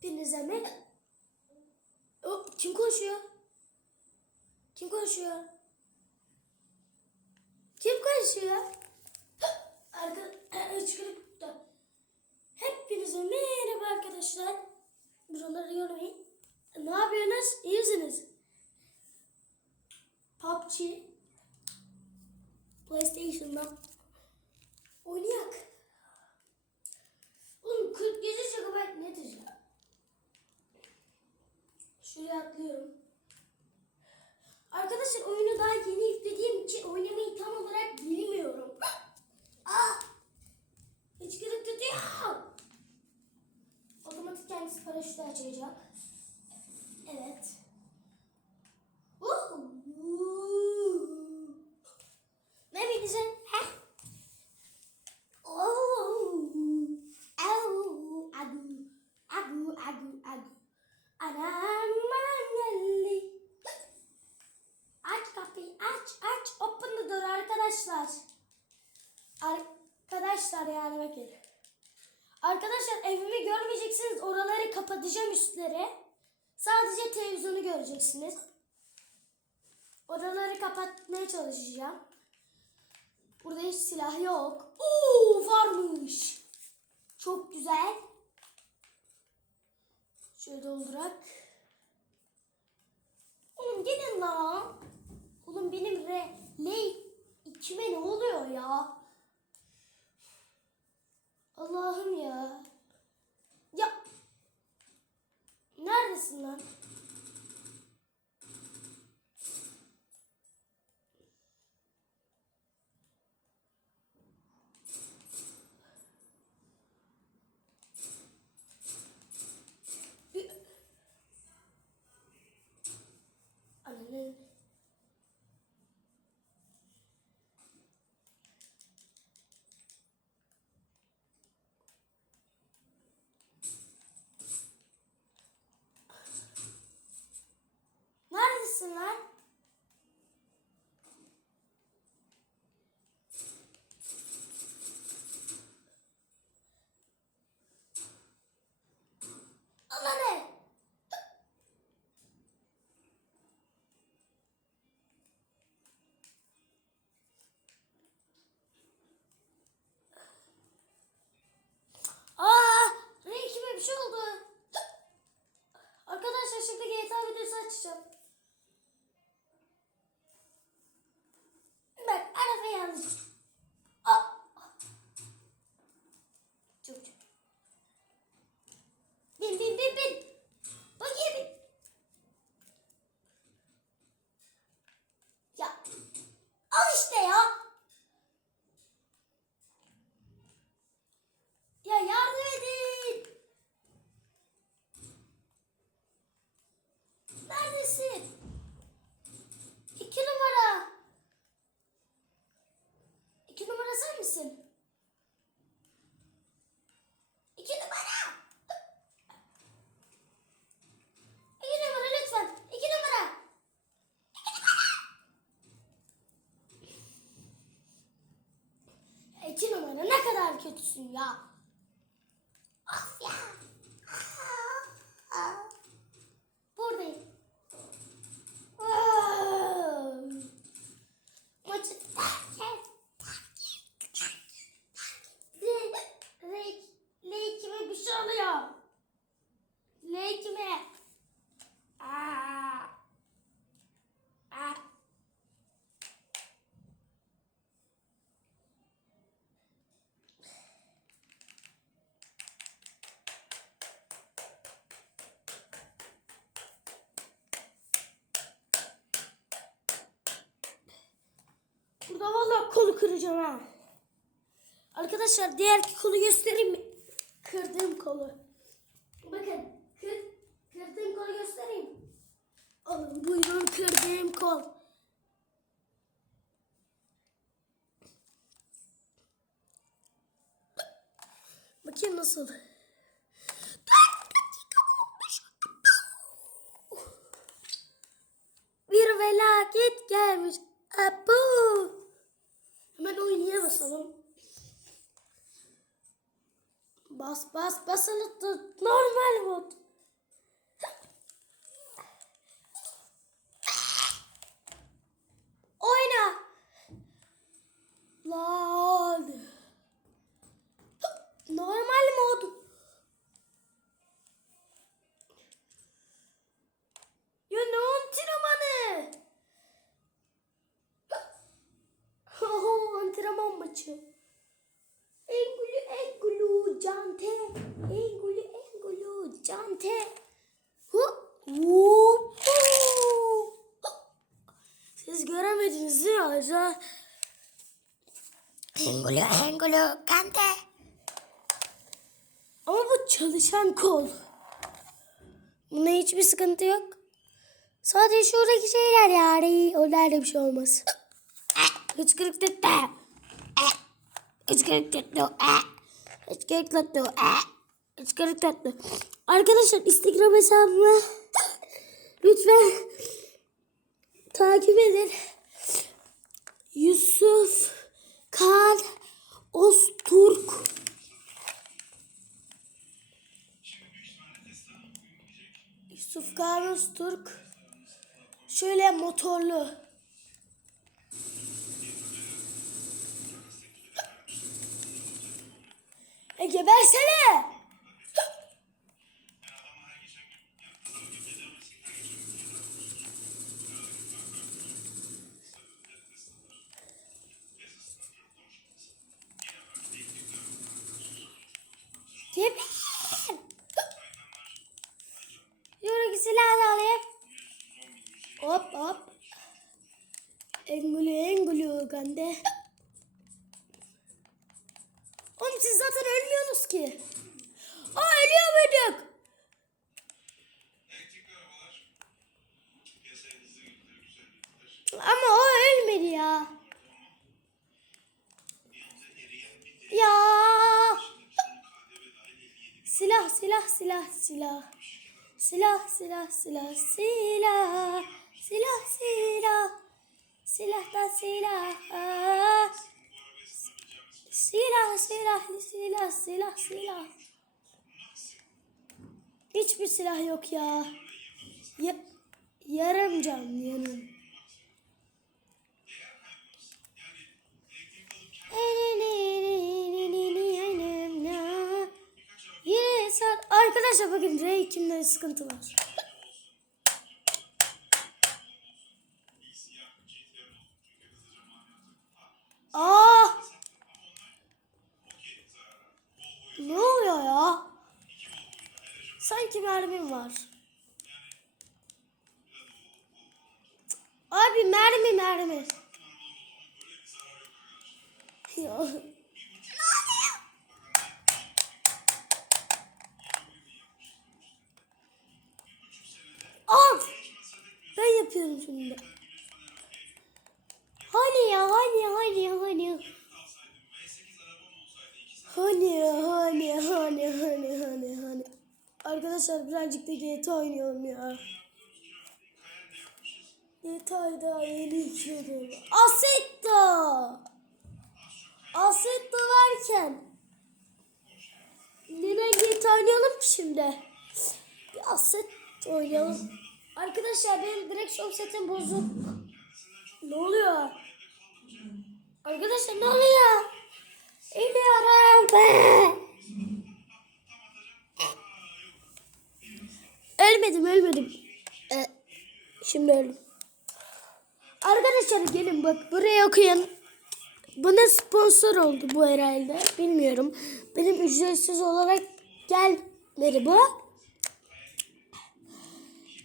Hepinize mi? O, kim konuşuyor? Kim konuşuyor? Kim konuşuyor? Arka, hıçkırıkta. Hepinize merhaba arkadaşlar. Buraları görmeyin. Ne yapıyorsunuz? İyi misiniz? PUBG. PlayStation'dan. Oynayak. Oğlum 47 GB nedir ya? Şuraya atlıyorum. Arkadaşlar oyunu daha yeni yüklediğim için oynamayı tam olarak bilmiyorum. Aa! Hiç kırık tutuyor. Otomatik kendisi paraşütü açacak. Evet. Uhu. Ne bileceğim? Oraları kapatacağım üstleri. Sadece televizyonu göreceksiniz. Oraları kapatmaya çalışacağım. Burada hiç silah yok. Oo varmış. Çok güzel. Şöyle doldurak. Oğlum gelin lan. Oğlum benim re, le içime ne oluyor ya? Allah'ım. Ya. Neredesin lan? Bir- Ananın. Neredesin lan? Bir şey oldu. Arkadaşlar şimdi GTA videosu açacağım. Bak araba yanlış. Aa. Çok çok. Bin bin bin bin. Bakayım bin. Ya. Al işte ya. Ya yardım edin. Neredesin? İki numara. İki numara sen misin? İki numara. İki numara lütfen. İki numara. İki numara. İki numara ne kadar kötüsün ya. Of ya. Buradayım. Aa! Maçı terk et. Lekime bir şey oluyor. Lekime. Aa. Aa. Kolu kıracağım ha. Arkadaşlar diğer kolu göstereyim mi? Kırdığım kolu. Bakın kır, kırdığım kolu göstereyim. Alın buyurun kırdığım kol. Bakayım nasıl. Dört dakika olmuş. Bir felaket gelmiş. Abu. Hemen oynaya basalım. Bas bas basılı. Normal mod. Siz göremediniz değil mi? Acaba Engulu engulu kante. Ama bu çalışan kol. Bunda hiçbir sıkıntı yok. Sadece şuradaki şeyler yani. Onlarda bir şey olmaz. Hıçkırık tuttu. Hıçkırık tuttu. Hıçkırık tuttu. Hıçkırık tuttu. Arkadaşlar Instagram hesabımı lütfen takip edin. Yusuf Kan Osturk Yusuf Carlos Türk. Şöyle motorlu. E. Geber. Yürü silah da alayım. Hop hop. Engulu engulu gande. Oğlum siz zaten ölmüyorsunuz ki. Aa ölüyor muyduk? Ama o ölmedi ya. Ya. Silah silah silah silah. Silah silah silah silah. Silah silah. Silahtan silah. Silah silah silah silah silah. Hiçbir silah yok ya. ya yarım can yarım. Sen arkadaşlar bakın Ray kimde sıkıntı var. Hani ya hani hani hani. Hani hani hani hani hani hani. Arkadaşlar birazcık da GTA oynuyorum ya. GTA'yı daha yeni yükledim. Assetto! Assetto varken. Neden GTA oynayalım ki şimdi? Bir Assetto oynayalım. Arkadaşlar benim direksiyon setim bozuk. Ne oluyor? Arkadaşlar ne oluyor? Ben. Ölmedim ölmedim. Ee, şimdi öldüm. Arkadaşlar gelin bak buraya okuyun. Bana sponsor oldu bu herhalde. Bilmiyorum. Benim ücretsiz olarak gelmedi bu.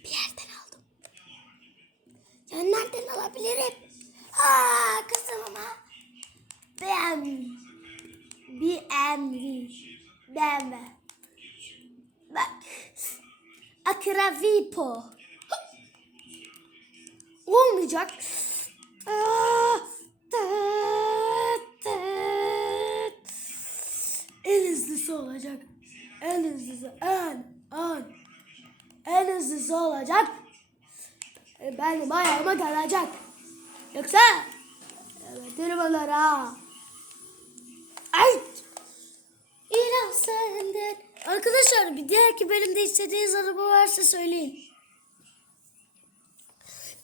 Bir yerden aldım. Ya nereden alabilirim? Aa istediğiniz araba varsa söyleyin.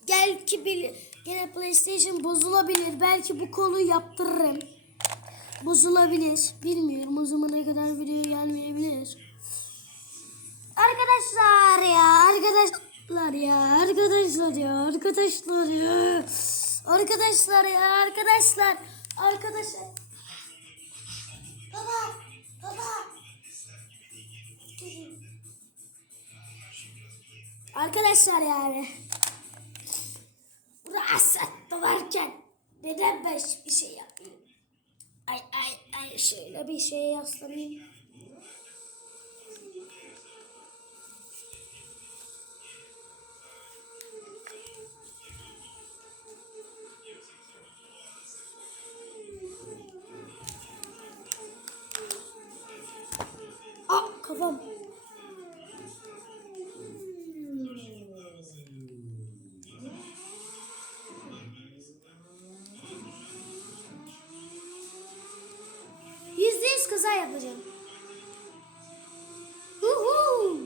Gel ki bir gene PlayStation bozulabilir. Belki bu kolu yaptırırım. Bozulabilir. Bilmiyorum o zamana kadar video gelmeyebilir. Arkadaşlar ya arkadaşlar ya arkadaşlar ya arkadaşlar ya arkadaşlar ya arkadaşlar arkadaşlar baba baba Arkadaşlar yani. Rahatsız varken neden ben bir şey yapayım? Ay ay ay şöyle bir şeye yaslanayım. Kaza yapacağım. Huhu.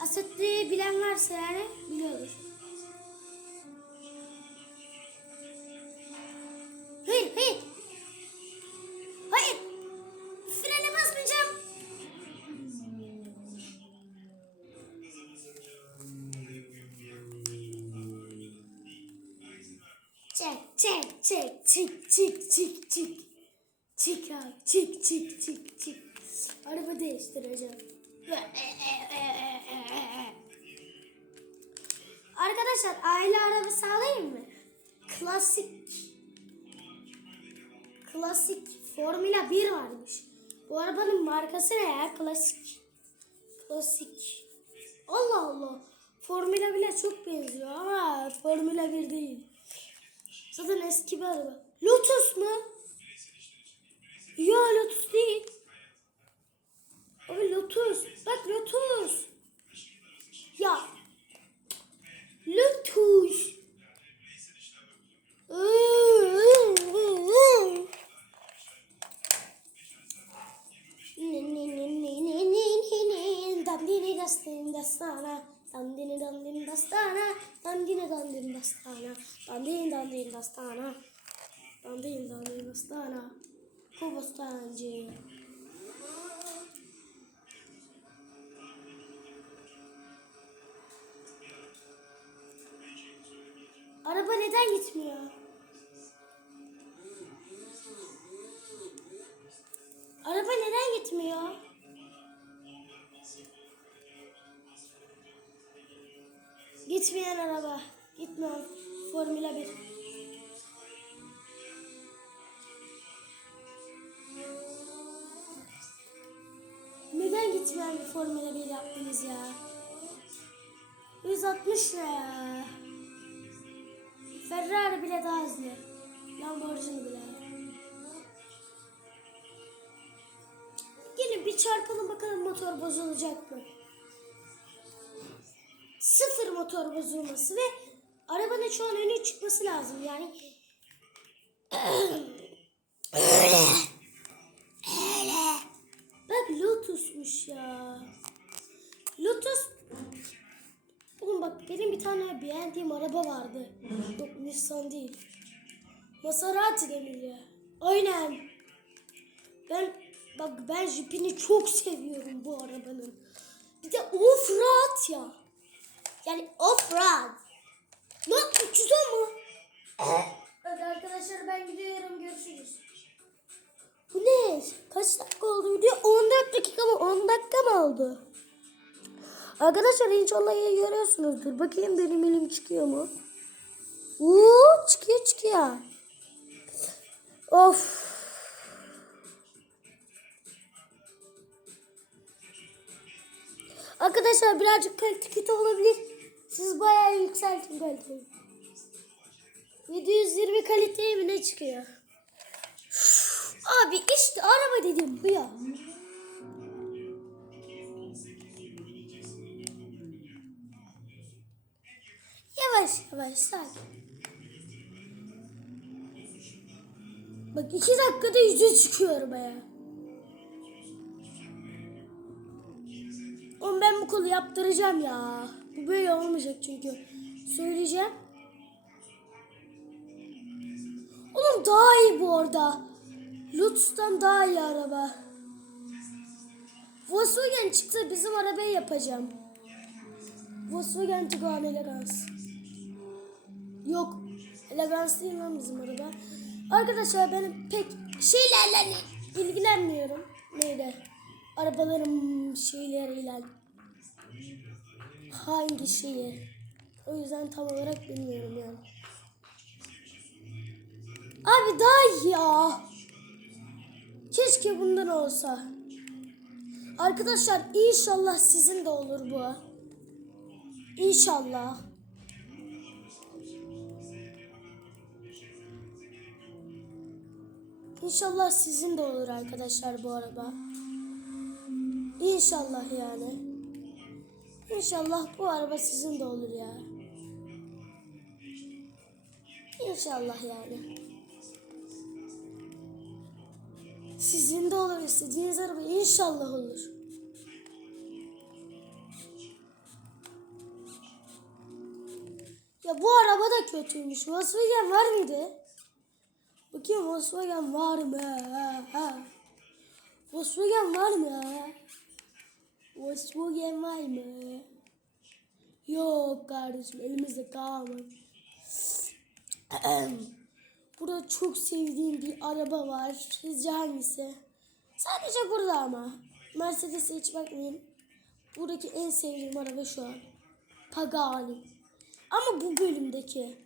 Asetliği bilen varsa yani biliyordur. Formula 1'e çok benziyor ama Formula 1 değil. Zaten eski bir araba. Lotus mu? Yok Lotus değil. Abi Lotus. Bak Lotus. Ya. Lotus. Dandini dastin dastana, dandini dandin dastana, dandini dandin dastana, dandini dandin dastana, dandini dandin dastana, Kobostancı. Araba neden gitmiyor? Araba neden gitmiyor? Gitmeyen araba. Gitmiyor. Formula 1. Neden gitmeyen bir Formula 1 yaptınız ya? 160 lira. Ferrari bile daha hızlı. Lamborghini bile. Gelin bir çarpalım bakalım motor bozulacak mı? Motor bozulması ve arabanın şu an öne çıkması lazım yani. Öyle. Öyle. Bak Lotus'muş ya. Lotus. Oğlum bak benim bir tane beğendiğim araba vardı. Yok Nissan değil. Maserati demeli. Aynen. Ben bak ben jipini çok seviyorum bu arabanın. Bir de off-road ya. Yani off-road. Lan 310 mu? Hadi arkadaşlar ben gidiyorum görüşürüz. Bu ne? Kaç dakika oldu video? 14 dakika mı? 10 dakika mı oldu? Arkadaşlar inşallah iyi görüyorsunuzdur. Bakayım benim elim çıkıyor mu? Uuu çıkıyor çıkıyor. Of. Arkadaşlar birazcık kalite kötü olabilir. Siz bayağı yükseltin kaliteyi. 720 kaliteye mi ne çıkıyor? Abi işte araba dedim bu ya. Yavaş yavaş sakin. Bak iki dakikada yüze çıkıyor arabaya. Oğlum ben bu kolu yaptıracağım ya. Bu böyle olmayacak çünkü. Söyleyeceğim. Oğlum daha iyi bu arada. Lotus'tan daha iyi araba. Volkswagen çıksa bizim arabayı yapacağım. Volkswagen Tiguan Elegance. Yok. Elegance değil lan bizim araba. Arkadaşlar benim pek şeylerle ilgilenmiyorum. Neyle? arabaların şeyleriyle hangi şeyi o yüzden tam olarak bilmiyorum yani. Abi daha ya. Keşke bundan olsa. Arkadaşlar inşallah sizin de olur bu. İnşallah. İnşallah sizin de olur arkadaşlar bu araba. İnşallah yani. İnşallah bu araba sizin de olur ya. İnşallah yani. Sizin de olur istediğiniz araba inşallah olur. Ya bu araba da kötüymüş. Volkswagen var mıydı? Bakayım Volkswagen var mı? Volkswagen var mı? Volkswagen var mı? Yok kardeşim elimizde kalmadı. Burada çok sevdiğim bir araba var. Sizce hangisi? Sadece burada ama. Mercedes'e hiç bakmayın. Buradaki en sevdiğim araba şu an. Pagani. Ama bu bölümdeki.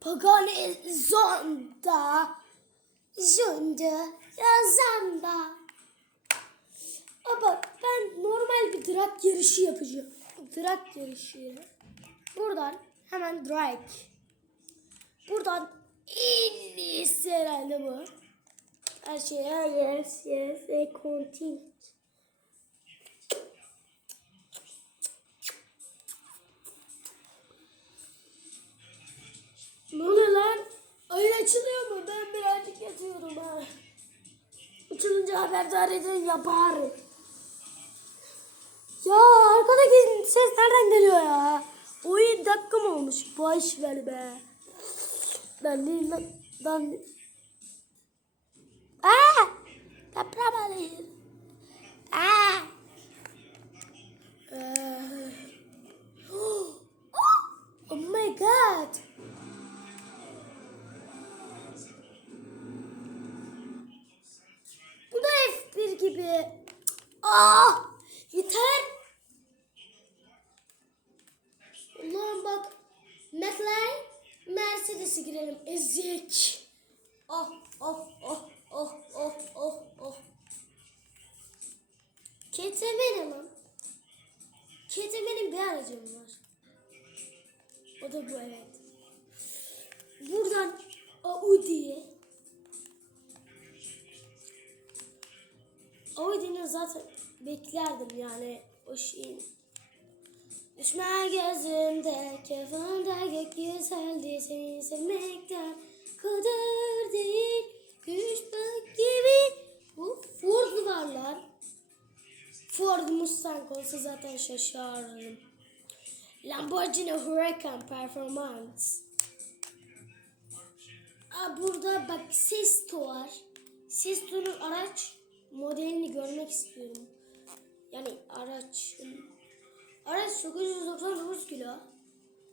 Pagani Zonda. Zonda. Zonda. Ama ben normal bir drag yarışı yapacağım. Drag yarışı. Buradan hemen drag. Buradan en iyisi herhalde bu. Her şey yes yes e continue. Ne oluyor lan? Ayın açılıyor mu? Ben birazcık yatıyorum ha. Açılınca haberdar edin yaparım. Ya arkadaki ses nereden geliyor ya? Oyun dakika mı olmuş? Boş ver be. Ben değil lan. Ben... Aa! Deprem Aa! Ee, Oh my god. Bu da F1 gibi. Aa! Yeter. Ulan bak. McLaren Mercedes'e girelim. Ezik. Oh oh oh oh oh oh oh. KTM'nin lan. KTM'nin bir aracım var. O da bu evet. Buradan Audi'ye Audi'nin zaten beklerdim yani o şeyin. Düşman gözümde, kafamda gökyüzelde seni sevmekten kadar değil. Güç bak gibi bu Ford varlar. Ford Mustang olsa zaten şaşardım. Lamborghini Huracan Performance. Aa, burada bak Sesto var. Sesto'nun araç modelini görmek istiyorum. Yani araç. Araç 999 kilo.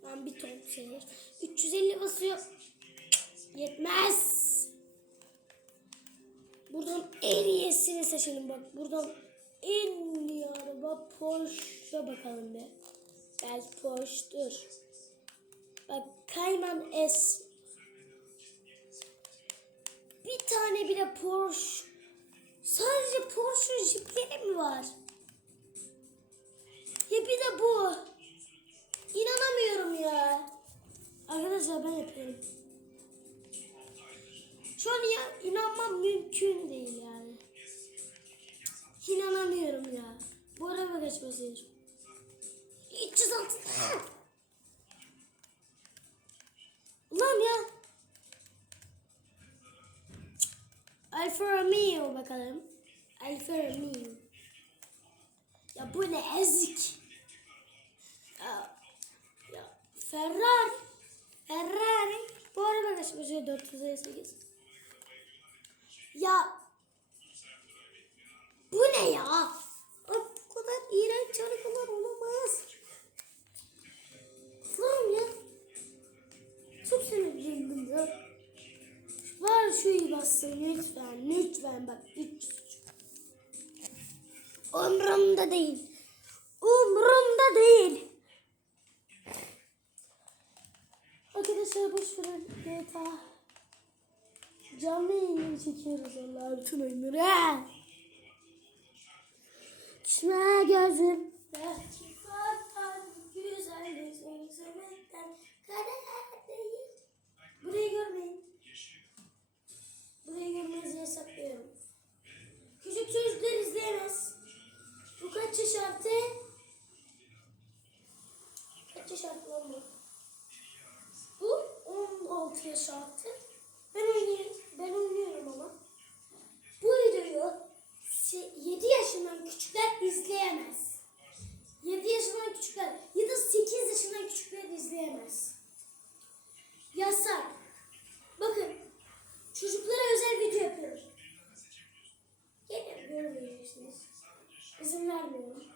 Ben bir ton sayılır. 350 basıyor. Yetmez. Buradan en iyisini seçelim bak. Buradan en iyi araba Porsche bakalım bir. Belki Porsche'dur. Bak Cayman S. Bir tane bile Porsche. Alfa Romeo bakalım. Alfa Romeo. Ya bu ne ezik. Bassın lütfen. Lütfen bak. Lütfen. Umrumda değil. Umrumda değil. Arkadaşlar boş verin GTA. Canlı yayını çekiyoruz Allah'ım bütün oyunları. Düşme gözüm. Belki farklar güzel seni sevmekten kader değil. Burayı görmeyin. Burayı görmenizi yasaklıyorum. Küçük çocuklar izleyemez. Bu kaç yaş artı? Kaç yaş artı lan bu? Bu 16 yaş altı. Ben oynuyorum, ben oynuyorum ama. Bu videoyu 7 yaşından küçükler izleyemez. 7 yaşından küçükler ya da 8 yaşından küçükler izleyemez. Yasak. Amém.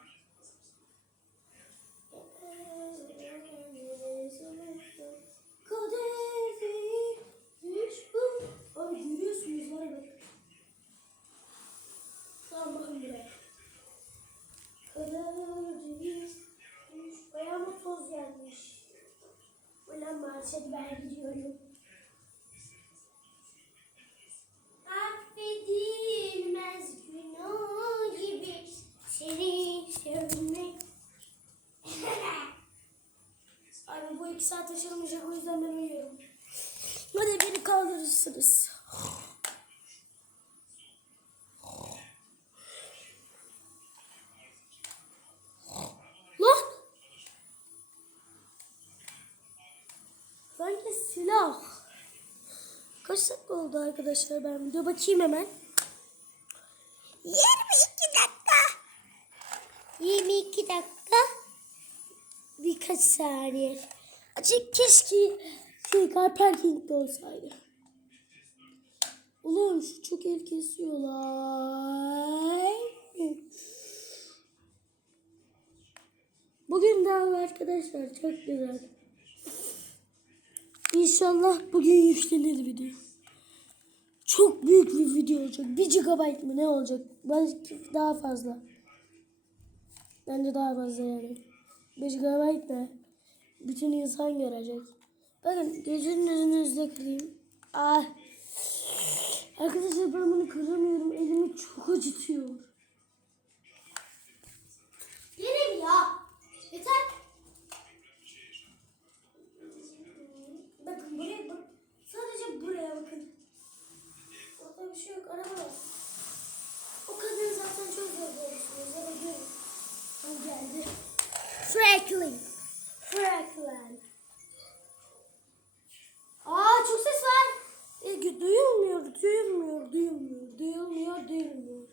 Sanki silah. Kaç dakika oldu arkadaşlar ben video bakayım hemen. 22 dakika. 22 dakika. Birkaç saniye. Açık keşke şey car parkingde olsaydı. Oğlum şu çok el kesiyorlar. Bugün daha arkadaşlar çok güzel. İnşallah bugün yüklenir video. Çok büyük bir video olacak. 1 GB mı ne olacak? Belki daha fazla. Bence daha fazla yani. 5 GB ne? Bütün insan görecek. Bakın gözünüzü kırayım. Ah. Arkadaşlar ben bunu kıramıyorum. Elimi çok acıtıyor. Yerim ya. Yeter. Bakın buraya bak. Sadece buraya bakın. Orada bir şey yok. Araba var. O kadın zaten çok zor görüyorsunuz. Ya da görün. Ha, geldi. Franklin. Franklin. Aa çok ses var. E, duyulmuyor, duyulmuyor, duyulmuyor, duyulmuyor, duyulmuyor.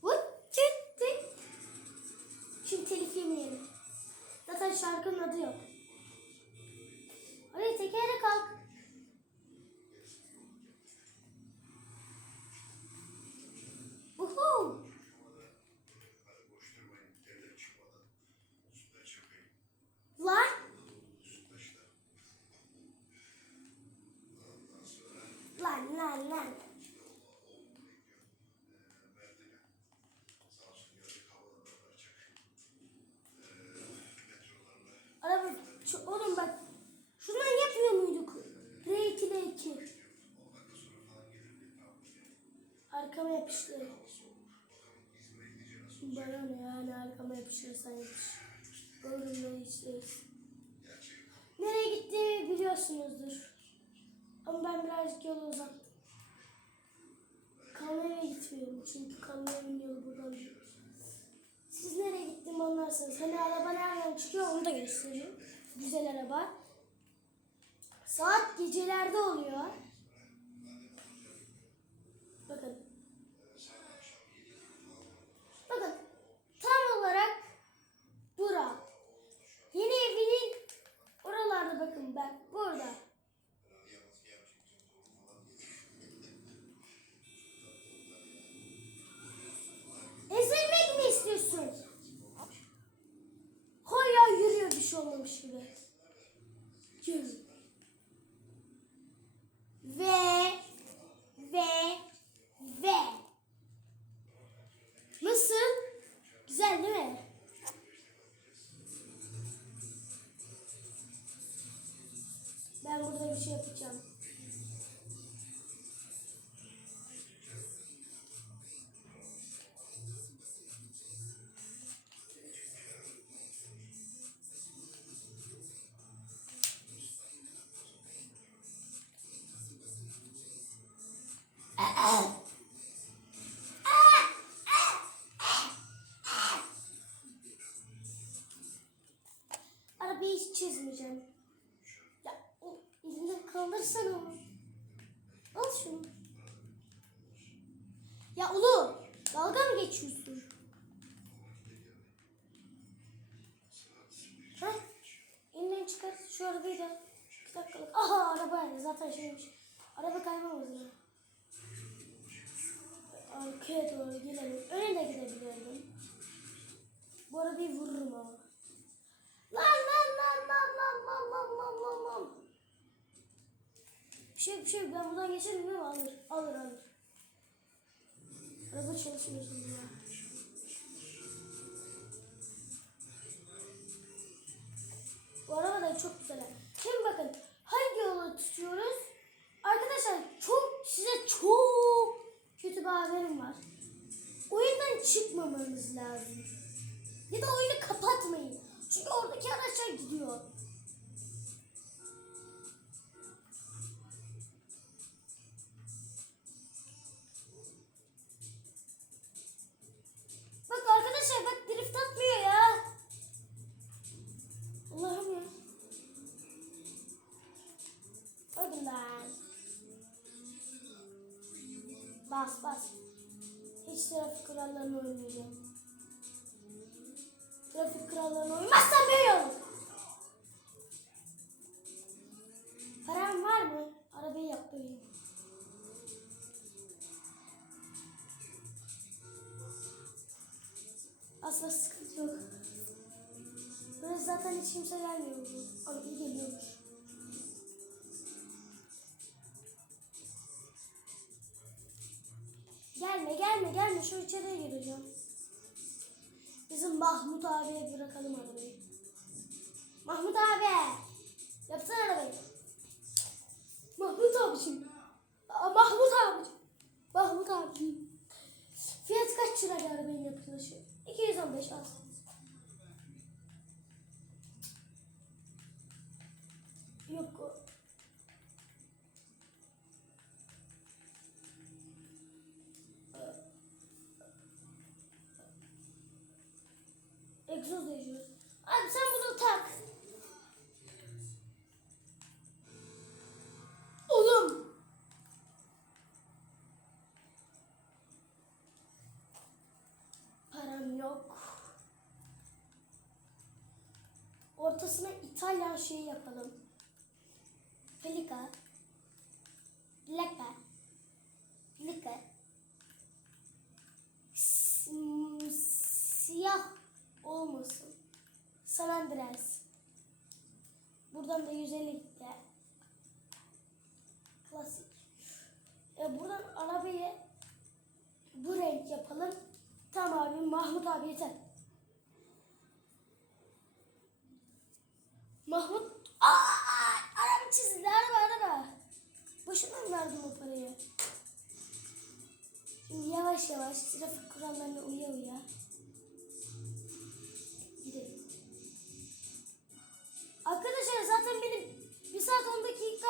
What? Tık. Şimdi telif yemeyelim. Zaten şarkının adı yok. Hadi tekere kalk. Uhu. Lan. Lan lan lan. Araba, şu, oğlum bak. Şundan yapmıyor muyduk? R2 R2. Arkama yapıştı. Bana ne yani arkama yapışırsan yapış. Umurumda hiç değil. Nereye gittiğimi biliyorsunuzdur. Ama ben birazcık yolu uzattım. Kameraya gitmiyorum çünkü kameranın yolu buradan değil. Siz nereye gittiğimi anlarsınız. Hani araba nereden çıkıyor onu da göstereyim. Güzel araba. Saat gecelerde oluyor. Bakın. ben burada bir şey yapacağım. Zaten şeymiş. Araba kaybolmadı ya. Arkaya doğru gidelim. Öne de gidebilirdim. Bu arabayı vururum ama. Lan lan lan lan lan lan lan lan lan lan. Bir şey bir şey ben buradan geçerim değil mi? Alır alır alır. Araba çalışmıyor ya. Bas bas. Hiç trafik kurallarına uymayacağım. Trafik kurallarına uymazsan olur. Param var mı? Arabayı yaptırayım. Aslında sıkıntı yok. Burası zaten hiç kimse gelmiyor. Ama iyi geliyormuş. Gelme şu içeriye gireceğim. Bizim Mahmut abiye bırakalım arabayı. Mahmut abi. Yapsana arabayı. Mahmut abicim. Aa, Mahmut abicim. Mahmut abicim. Fiyat kaç lira arabanın yapılışı? 215 az. Ortasına İtalyan şeyi yapalım. Pelika. Leka. Lika. S- m- siyah olmasın. San Andreas. Buradan da 150 gitti. Klasik. E buradan arabayı bu renk yapalım. Tamam abi Mahmut abi yeter. Mahmut Aa, araba çizdi araba araba. Boşuna mı verdim o parayı? Şimdi yavaş yavaş trafik kurallarına uya uya gidelim. Arkadaşlar zaten benim bir saat 10 dakika